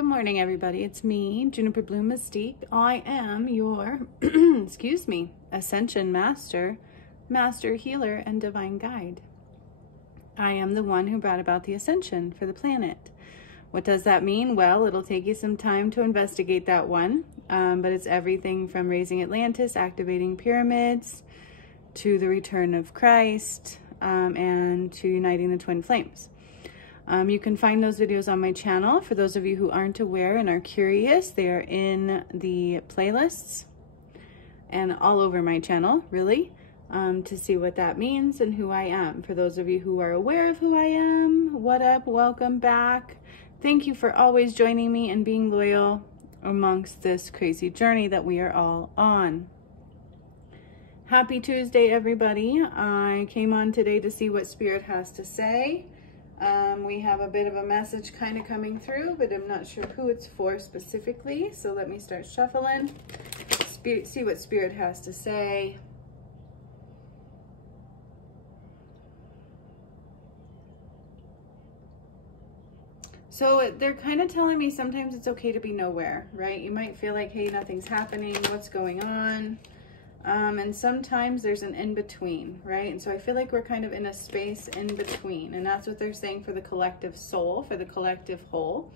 Good morning, everybody. It's me, Juniper Bloom Mystique. I am your, excuse me, Ascension Master, Master Healer, and Divine Guide. I am the one who brought about the ascension for the planet. What does that mean? Well, it'll take you some time to investigate that one, but it's everything from raising Atlantis, activating pyramids, to the return of Christ, and to uniting the twin flames. You can find those videos on my channel. For those of you who aren't aware and are curious, they are in the playlists and all over my channel, really, to see what that means and who I am. For those of you who are aware of who I am, what up? Welcome back. Thank you for always joining me and being loyal amongst this crazy journey that we are all on. Happy Tuesday, everybody. I came on today to see what Spirit has to say. We have a bit of a message kind of coming through, but I'm not sure who it's for specifically. So let me start shuffling, see what Spirit has to say. So they're kind of telling me sometimes it's okay to be nowhere, right? You might feel like, hey, nothing's happening. What's going on? And sometimes there's an in-between, right? And so I feel like we're kind of in a space in between, and that's what they're saying for the collective soul, for the collective whole.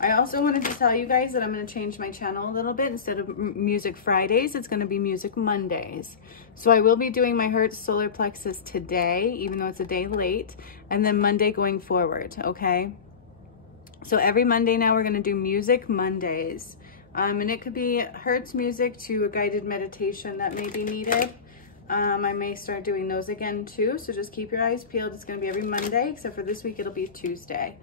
I also wanted to tell you guys that I'm going to change my channel a little bit. Instead of Music Fridays, it's going to be Music Mondays. So I will be doing my Hertz solar plexus today, even though it's a day late, and then Monday going forward, okay? So every Monday now we're going to do Music Mondays. And it could be Hertz music to a guided meditation that may be needed. I may start doing those again too, so just keep your eyes peeled. It's going to be every Monday, except for this week it'll be Tuesday.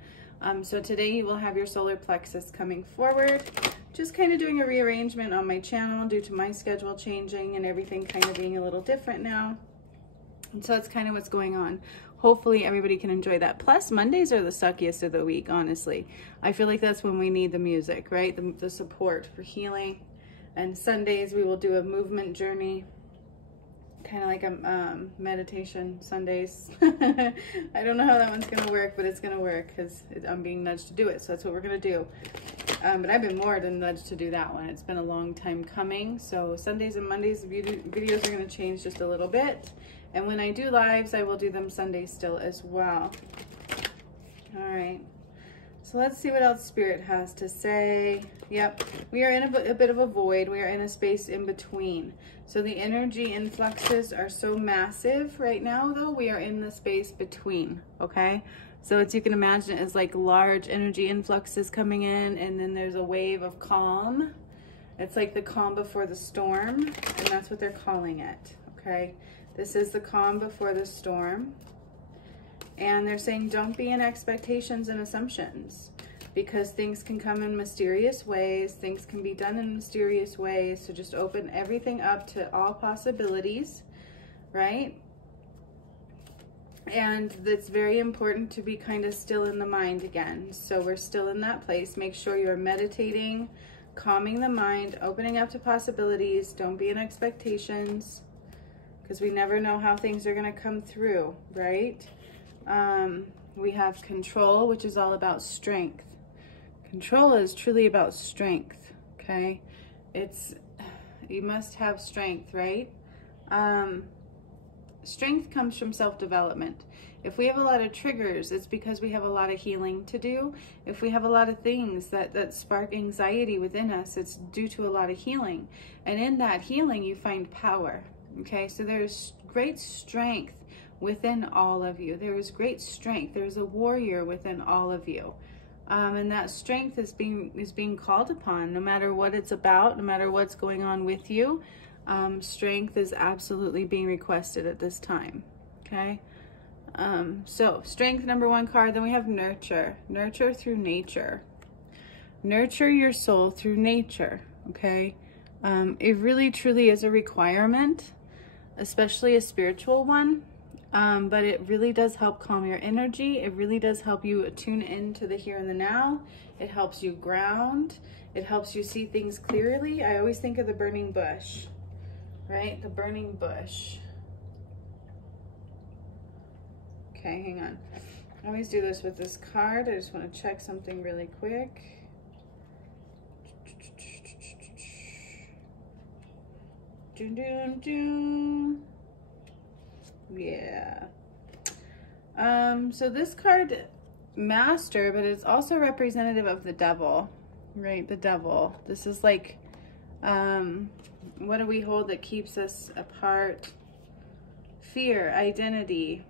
So today you will have your solar plexus coming forward. Just kind of doing a rearrangement on my channel due to my schedule changing and everything kind of being a little different now. And so that's kind of what's going on. Hopefully everybody can enjoy that. Plus, Mondays are the suckiest of the week, honestly. I feel like that's when we need the music, right? The support for healing. And Sundays, we will do a movement journey, kind of like a meditation Sundays. I don't know how that one's going to work, but it's going to work because I'm being nudged to do it. So that's what we're going to do. But I've been more than nudged to do that one. It's been a long time coming. So Sundays and Mondays, videos are going to change just a little bit. And when I do lives, I will do them Sunday still as well. All right. So let's see what else Spirit has to say. Yep. We are in a bit of a void. We are in a space in between. So the energy influxes are so massive right now, though. We are in the space between, okay? So it's, you can imagine it as like large energy influxes coming in, and then there's a wave of calm. It's like the calm before the storm, and that's what they're calling it, okay? This is the calm before the storm. And they're saying don't be in expectations and assumptions, because things can come in mysterious ways. Things can be done in mysterious ways. So just open everything up to all possibilities, right? And it's very important to be kind of still in the mind again. So we're still in that place. Make sure you're meditating, calming the mind, opening up to possibilities. Don't be in expectations, because we never know how things are going to come through, right? We have control, which is all about strength. Control is truly about strength, okay? You must have strength, right? Strength comes from self-development. If we have a lot of triggers, it's because we have a lot of healing to do. If we have a lot of things that spark anxiety within us, it's due to a lot of healing. And in that healing, you find power. Okay, so there's great strength within all of you. There is great strength. There's a warrior within all of you. And that strength is being called upon, no matter what it's about, no matter what's going on with you. Strength is absolutely being requested at this time. Okay, so strength, number one card. Then we have nurture. Nurture through nature. Nurture your soul through nature. Okay, it really truly is a requirement, especially a spiritual one, but it really does help calm your energy. It really does help you tune into the here and the now. It helps you ground. It helps you see things clearly. I always think of the burning bush, right? The burning bush. Okay, hang on. I always do this with this card. I just want to check something really quick. Doom, doom, doom. Yeah. So this card, Master, but it's also representative of the devil, right? The devil. This is like, what do we hold that keeps us apart? Fear, identity.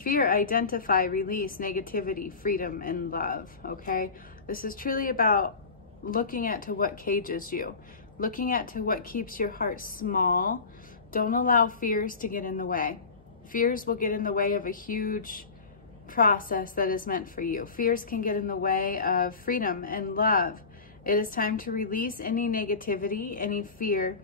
Fear, identify, release, negativity, freedom, and love, okay? This is truly about looking at to what cages you, looking at to what keeps your heart small. Don't allow fears to get in the way. Fears will get in the way of a huge process that is meant for you. Fears can get in the way of freedom and love. It is time to release any negativity, any fear,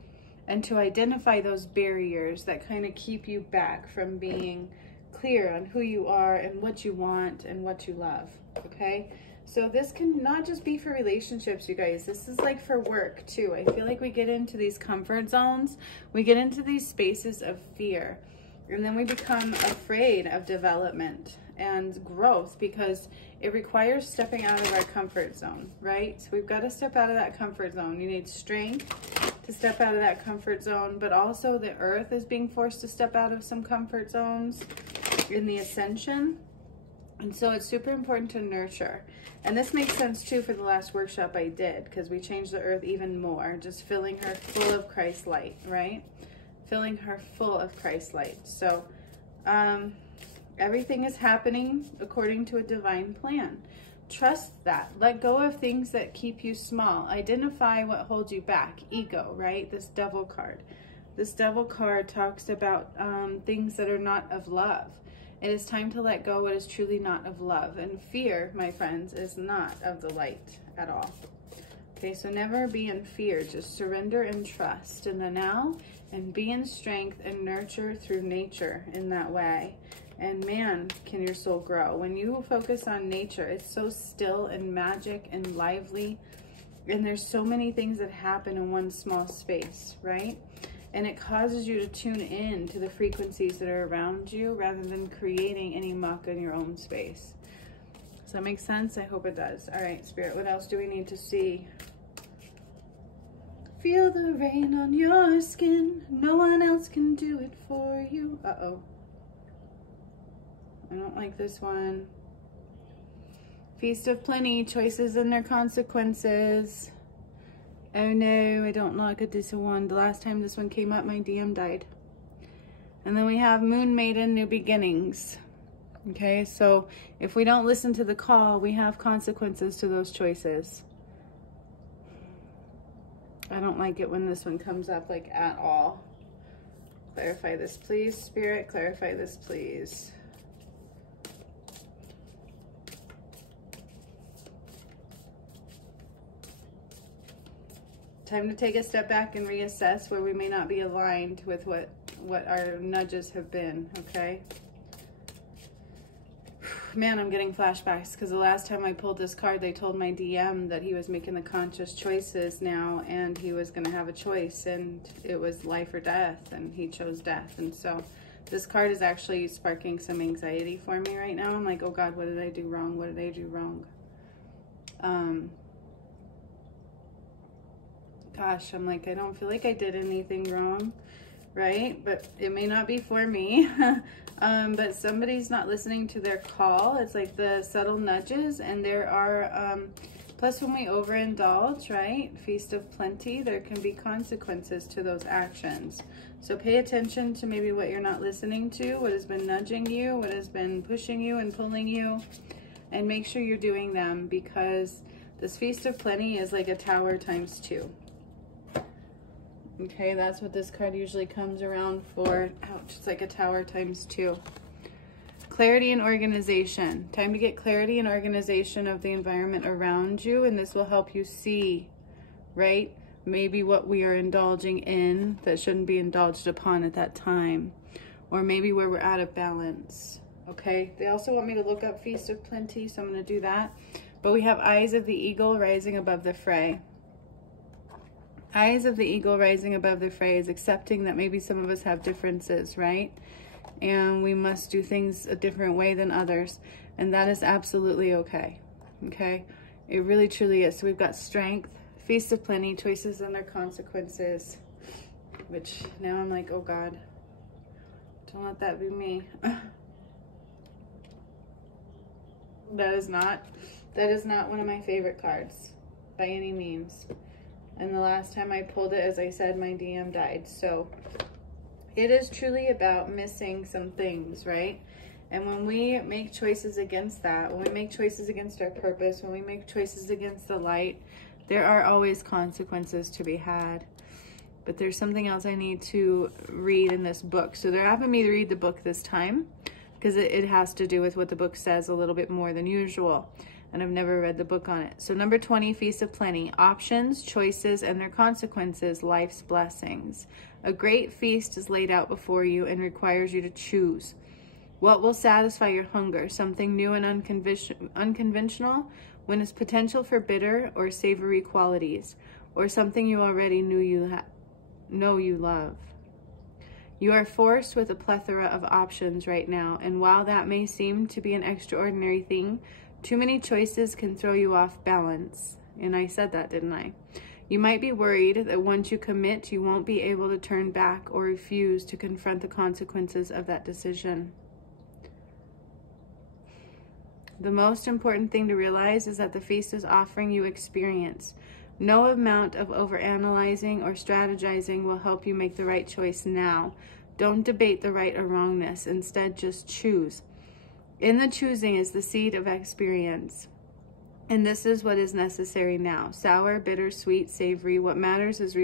and to identify those barriers that kind of keep you back from being clear on who you are and what you want and what you love, okay? So this can not just be for relationships, you guys. This is like for work too. I feel like we get into these comfort zones. We get into these spaces of fear. And then we become afraid of development and growth because it requires stepping out of our comfort zone, right? So we've got to step out of that comfort zone. You need strength to step out of that comfort zone, but also the earth is being forced to step out of some comfort zones in the ascension. And so it's super important to nurture. And this makes sense too for the last workshop I did, because we changed the earth even more, just filling her full of Christ light, right? Filling her full of Christ light. So everything is happening according to a divine plan. Trust that. Let go of things that keep you small. Identify what holds you back. Ego, right? This devil card. This devil card talks about things that are not of love. It is time to let go what is truly not of love. And fear, my friends, is not of the light at all. Okay, so never be in fear. Just surrender and trust in the now and be in strength and nurture through nature in that way. And man, can your soul grow. When you focus on nature, it's so still and magic and lively. And there's so many things that happen in one small space, right? And it causes you to tune in to the frequencies that are around you rather than creating any muck in your own space. Does that make sense? I hope it does. All right, Spirit, what else do we need to see? Feel the rain on your skin. No one else can do it for you. Uh-oh. I don't like this one. Feast of Plenty, choices and their consequences. Oh no, I don't look at this one. The last time this one came up, my DM died. And then we have Moon Maiden, New Beginnings. Okay, so if we don't listen to the call, we have consequences to those choices. I don't like it when this one comes up like at all. Clarify this, please. Spirit, clarify this, please. Time to take a step back and reassess where we may not be aligned with what our nudges have been, okay? Man, I'm getting flashbacks because the last time I pulled this card, they told my DM that he was making the conscious choices now and he was going to have a choice and it was life or death and he chose death. And so this card is actually sparking some anxiety for me right now. I'm like, oh God, what did I do wrong? What did I do wrong? Gosh, I'm like, I don't feel like I did anything wrong, right? But it may not be for me. But somebody's not listening to their call. It's like the subtle nudges, and there are, plus when we overindulge, right? Feast of Plenty, there can be consequences to those actions. So pay attention to maybe what you're not listening to, what has been nudging you, what has been pushing you and pulling you, and make sure you're doing them, because this Feast of Plenty is like a tower times 2. Okay, that's what this card usually comes around for. Ouch, it's like a tower times 2. Clarity and organization. Time to get clarity and organization of the environment around you, and this will help you see, right? Maybe what we are indulging in that shouldn't be indulged upon at that time. Or maybe where we're out of balance, okay? They also want me to look up Feast of Plenty, so I'm going to do that. But we have Eyes of the Eagle rising above the fray. Eyes of the Eagle rising above the fray is accepting that maybe some of us have differences, right? And we must do things a different way than others. And that is absolutely okay, okay? It really truly is. So we've got strength, Feast of Plenty, choices and their consequences. Which now I'm like, oh God, don't let that be me. That is not one of my favorite cards by any means. And the last time I pulled it, as I said, my DM died. So it is truly about missing some things, right? And when we make choices against that, when we make choices against our purpose, when we make choices against the light, there are always consequences to be had. But there's something else I need to read in this book. So they're having me read the book this time because it has to do with what the book says a little bit more than usual. And I've never read the book on it. So number 20, Feast of Plenty. Options, choices, and their consequences, life's blessings. A great feast is laid out before you and requires you to choose. What will satisfy your hunger? Something new and unconventional, when its potential for bitter or savory qualities, or something you already know you love. You are forced with a plethora of options right now, and while that may seem to be an extraordinary thing, too many choices can throw you off balance. And I said that, didn't I? You might be worried that once you commit, you won't be able to turn back or refuse to confront the consequences of that decision. The most important thing to realize is that the feast is offering you experience. No amount of overanalyzing or strategizing will help you make the right choice now. Don't debate the right or wrongness. Instead, just choose. In the choosing is the seed of experience. And this is what is necessary now. Sour, bitter, sweet, savory. What matters is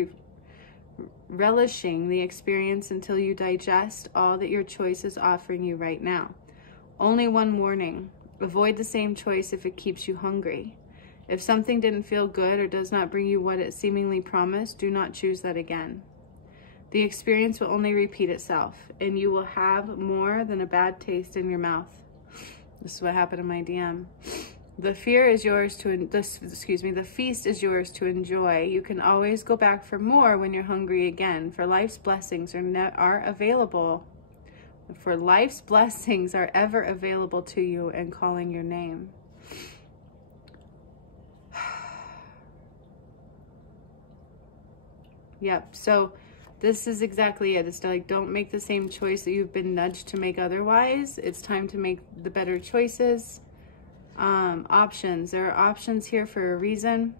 relishing the experience until you digest all that your choice is offering you right now. Only one warning. Avoid the same choice if it keeps you hungry. If something didn't feel good or does not bring you what it seemingly promised, do not choose that again. The experience will only repeat itself, and you will have more than a bad taste in your mouth. This is what happened in my DM. The feast is yours to enjoy. You can always go back for more when you're hungry again, for life's blessings are available. For life's blessings are ever available to you and calling your name. Yep, so this is exactly it. It's like, don't make the same choice that you've been nudged to make otherwise. It's time to make the better choices. Options. There are options here for a reason.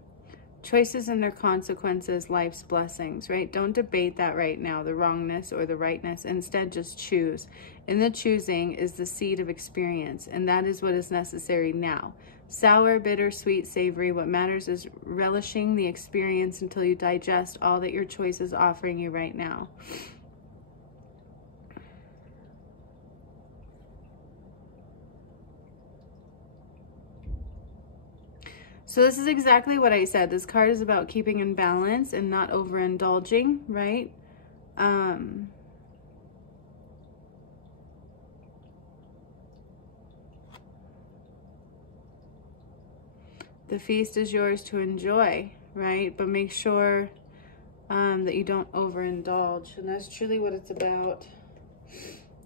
Choices and their consequences, life's blessings, right? Don't debate that right now, the wrongness or the rightness. Instead, just choose. In the choosing is the seed of experience, and that is what is necessary now. Sour, bitter, sweet, savory. What matters is relishing the experience until you digest all that your choice is offering you right now. So this is exactly what I said. This card is about keeping in balance and not overindulging, right? The feast is yours to enjoy, right? But make sure that you don't overindulge. And that's truly what it's about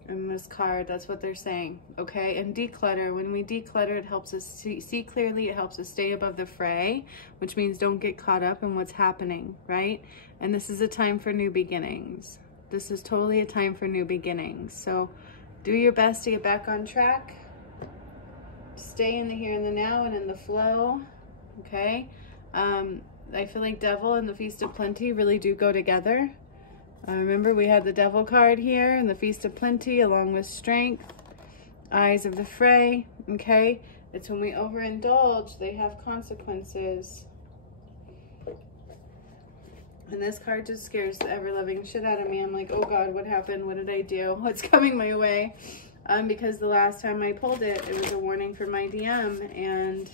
in this card. That's what they're saying, okay? And declutter. When we declutter, it helps us see clearly. It helps us stay above the fray, which means don't get caught up in what's happening, right? And this is a time for new beginnings. This is totally a time for new beginnings. So do your best to get back on track. Stay in the here and the now and in the flow, okay? I feel like Devil and the Feast of Plenty really do go together. Remember, we had the Devil card here and the Feast of Plenty along with Strength, Eyes of the Fray, okay? It's when we overindulge, they have consequences. And this card just scares the ever-loving shit out of me. I'm like, oh God, what happened? What did I do? What's coming my way? Because the last time I pulled it, it was a warning for my DM, and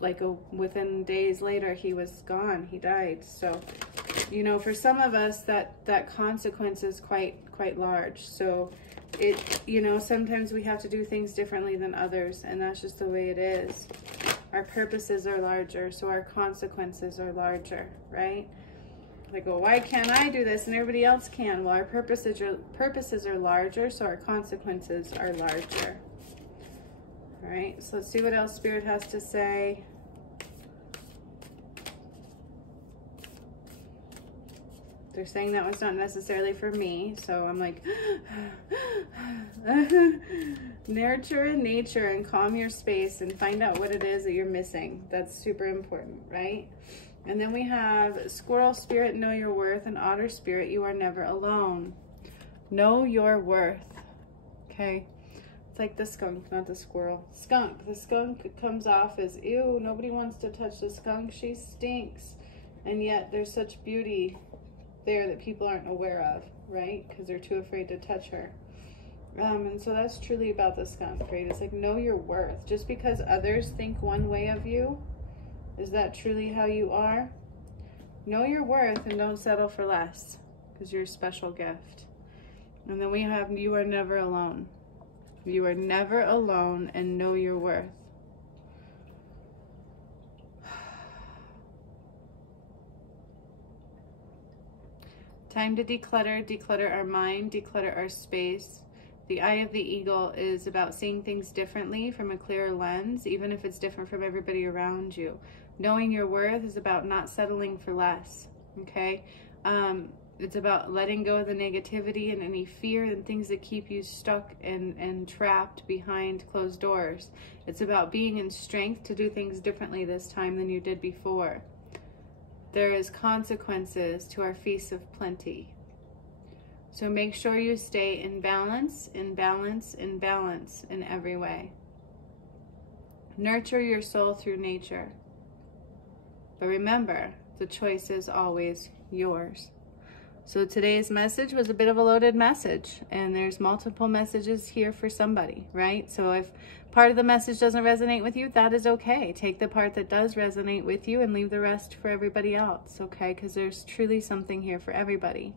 like within days later, he was gone. He died. So, you know, for some of us, that consequence is quite large. So you know, sometimes we have to do things differently than others, and that's just the way it is. Our purposes are larger, so our consequences are larger, right? Like, well, why can't I do this and everybody else can? Well, our purposes are larger, so our consequences are larger. All right, so let's see what else Spirit has to say. They're saying that was not necessarily for me. So I'm like, nurture in nature and calm your space and find out what it is that you're missing. That's super important, right? And then we have squirrel spirit, know your worth, and otter spirit, you are never alone. Know your worth. Okay. It's like the skunk, not the squirrel. Skunk. The skunk comes off as, ew, nobody wants to touch the skunk. She stinks. And yet there's such beauty there that people aren't aware of, right? Because they're too afraid to touch her. And so that's truly about the skunk, right? It's like, know your worth. Just because others think one way of you, is that truly how you are? Know your worth and don't settle for less, because you're a special gift. And then we have, you are never alone. You are never alone, and know your worth. Time to declutter. Declutter our mind, declutter our space. The eye of the eagle is about seeing things differently from a clearer lens, even if it's different from everybody around you. Knowing your worth is about not settling for less, okay? It's about letting go of the negativity and any fear and things that keep you stuck and trapped behind closed doors. It's about being in strength to do things differently this time than you did before. There is consequences to our feast of plenty. So make sure you stay in balance, in balance, in balance in every way. Nurture your soul through nature. But remember, the choice is always yours. So today's message was a bit of a loaded message, and there's multiple messages here for somebody, right? So if part of the message doesn't resonate with you, that is okay. Take the part that does resonate with you and leave the rest for everybody else, okay? Because there's truly something here for everybody.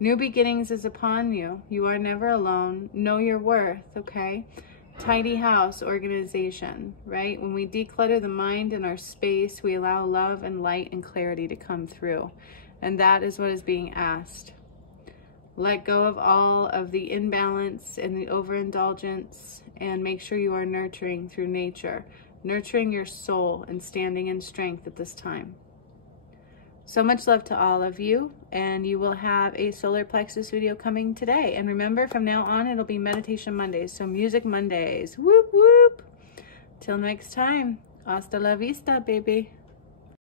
New beginnings is upon you. You are never alone. Know your worth, okay? Tidy house, organization, right? When we declutter the mind and our space, we allow love and light and clarity to come through. And that is what is being asked. Let go of all of the imbalance and the overindulgence, and make sure you are nurturing through nature, nurturing your soul and standing in strength at this time. So much love to all of you, and you will have a solar plexus video coming today. And remember, from now on, it'll be meditation Mondays, so music Mondays. Whoop, whoop. Till next time, hasta la vista, baby.